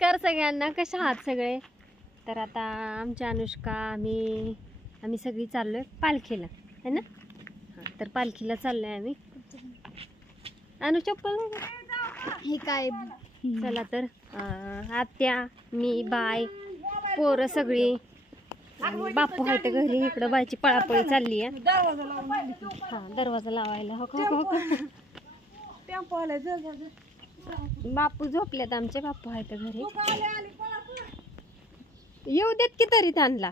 नमस्कार सगळ्यांना, कशा आहात सगळे? तर आता आमच्या अनुष्का आम्ही सगळी चाललोय पालखीला, है ना? तर पालखीला चाललोय आम्ही. अनु चप्पल हे काय? चला तर आत्या, मी, बाय, पोरं सगळी, बापू आहे तर घरी. इकडं बायची पळापळी चालली आहे. हा, दरवाजा लावायला. हो बापू झोपल्यात आमचे. बापू आहे तर घरी. येऊ देत की तरी त्यांना.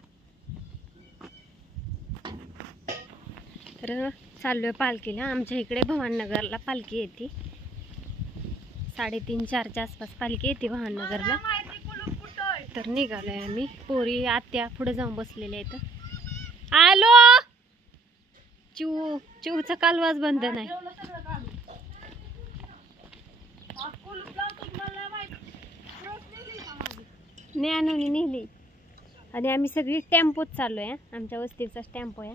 तर चाललोय पालखीला. आमच्या इकडे भवाननगरला पालखी येते. 3:30-4च्या आसपास पालखी येते भवाननगरला. तर निघालोय आम्ही. पोरी आत्या पुढे जाऊन बसलेल्या आहेत. आलो. चिवचा कालवाज बंद नाही. ज्ञानोनी नेली. आणि आम्ही सगळी टेम्पोत चाललोय. आमच्या वस्तीचा टेम्पो आहे.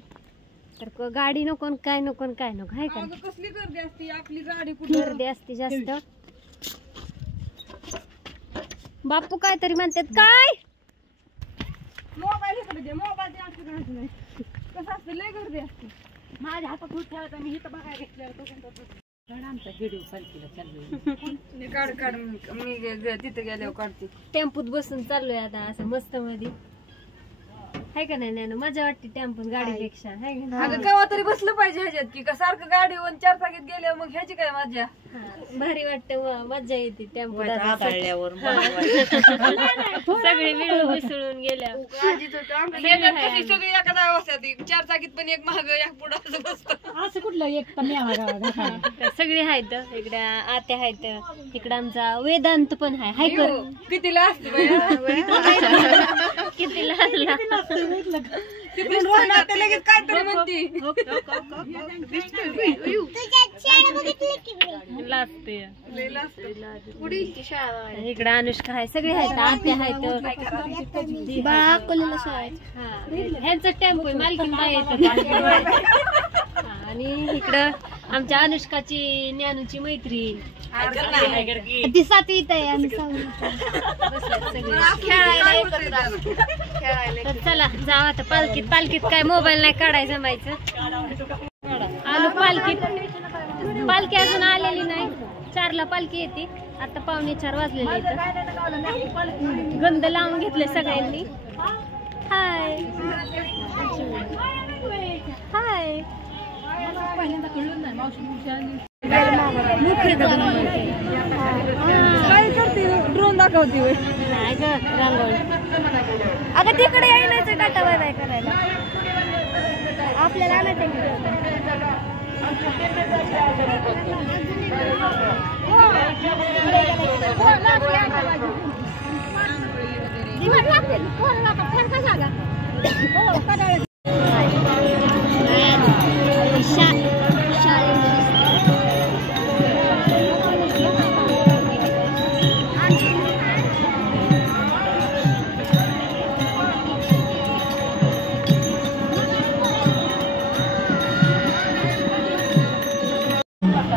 तर गाडी नको काय नको काय नको आहे का? कसली गर्दी असते आपली गाडी? गर्दी असते जास्त. बापू काय तरी म्हणतात. काय मोबाईल मोबाईल कसं असतं, लय गर्दी असते. माझ्या हातात होत ठेवत मी इथं बघायला घेतल्यावर काढ मी तिथे गेल्यावर काढते. टेम्पोत बसून चाललोय आता असं मस्त मध्ये. आहे का नाही? मजा वाटते टेम्पोत गाडीपेक्षा. आहे का नाही? अगं केव्हा तरी बसलं पाहिजे ह्याच्यात की का सारखं गाडीवर 4 चाकीत गेल्यावर मग ह्याची काय मजा? भारी वाटत, मजा येते टेम्पोत सगळे मिळून मिसळून गेल्या. सगळी एका जागा बसतात. 4 चाकीत पण एक माग एक पुढं असं बसतं. असं कुठलं एक सगळे आहेत. इकडे आत्या आहेत. इकडे आमचा वेदांत पण आहे. हाय कर कितीला असते कितीला असला लगेच काय तरी म्हणते. इकडे अनुष्का आहे. सगळे आहेत. आत्या आहेत. ह्यांचं टेम्पो आहे. मालकीन बाई येतात. आणि इकडं आमच्या अनुष्काची ज्ञानूची मैत्रीण ती 7वीत आहे. आम्ही तर चला जाऊ आता पालखीत. पालखीत काय मोबाईल नाही काढायचं जमायचं. आलो पालखीत. पालखी अजून आलेली नाही. 4ला पालखी येते. आता 3:45 वाजलेले आहेत. गंध लावून घेतले सगळ्यांनी. हाय हाय. काय करते? ड्रोन दाखवते. नाही ग रांगोळी. अगं तिकडे यायचं टाटा बाय बाय करायला. आपल्याला आणायचं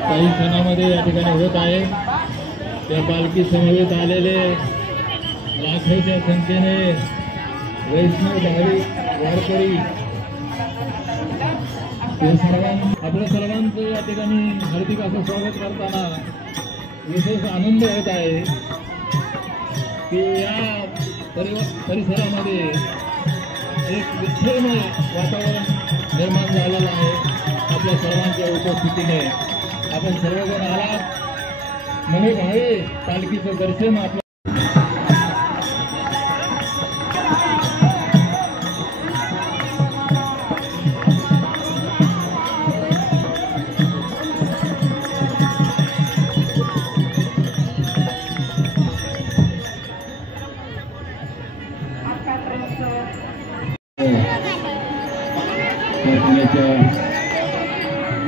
काही क्षणामध्ये या ठिकाणी होत आहे. त्या पालखी समवेत आलेले लाखोच्या संख्येने वैष्णव भाविक वारकरी आपल्या सर्वांचं या ठिकाणी हार्दिक असं स्वागत करताना विशेष आनंद होत आहे की या परिसरामध्ये एक विठ्ठलमय वातावरण निर्माण झालेलं आहे. आपल्या सर्वांच्या उपस्थितीने आपण सर्वजण आलात. मनोभावे पालखीचं दर्शन आपल्या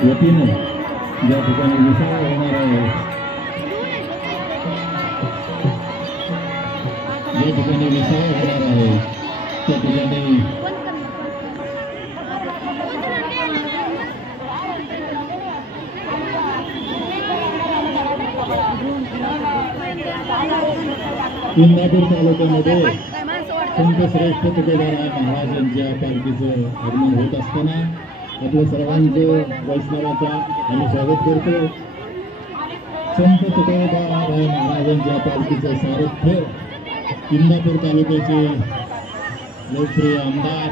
वतीनं ज्या ठिकाणी विसावा होणार आहे, ज्या ठिकाणी विसावा होणार आहे त्या ठिकाणी इंदापूर तालुक्यामध्ये संत श्रेष्ठ तुकोबाराय महाराजांच्या पालखीचं आगमन होत असताना आपल्या सर्वांचं वैष्णवाच्या आम्ही स्वागत करतो. संत तुकोबाराय महाराजांच्या पालखीचं सारथ्य इंदापूर तालुक्याचे लोकप्रिय आमदार,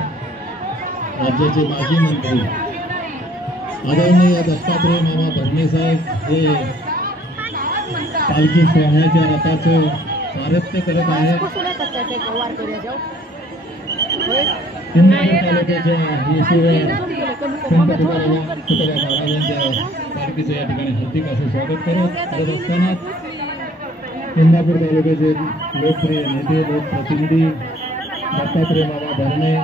राज्याचे माजी मंत्री आदरणीय दत्तात्रय मामा भरणे साहेब हे पालखी सोहळ्याच्या रथाचं सारथ्य करत आहेत. इंदापूर तालुक्याच्या येशूर संत तुकोबा महाराजांच्या पालखीचं या ठिकाणी हार्दिक असं स्वागत करत असताना इंदापूर तालुक्याचे लोकप्रिय नेते लोकप्रतिनिधी दत्तात्रय मामा भरणे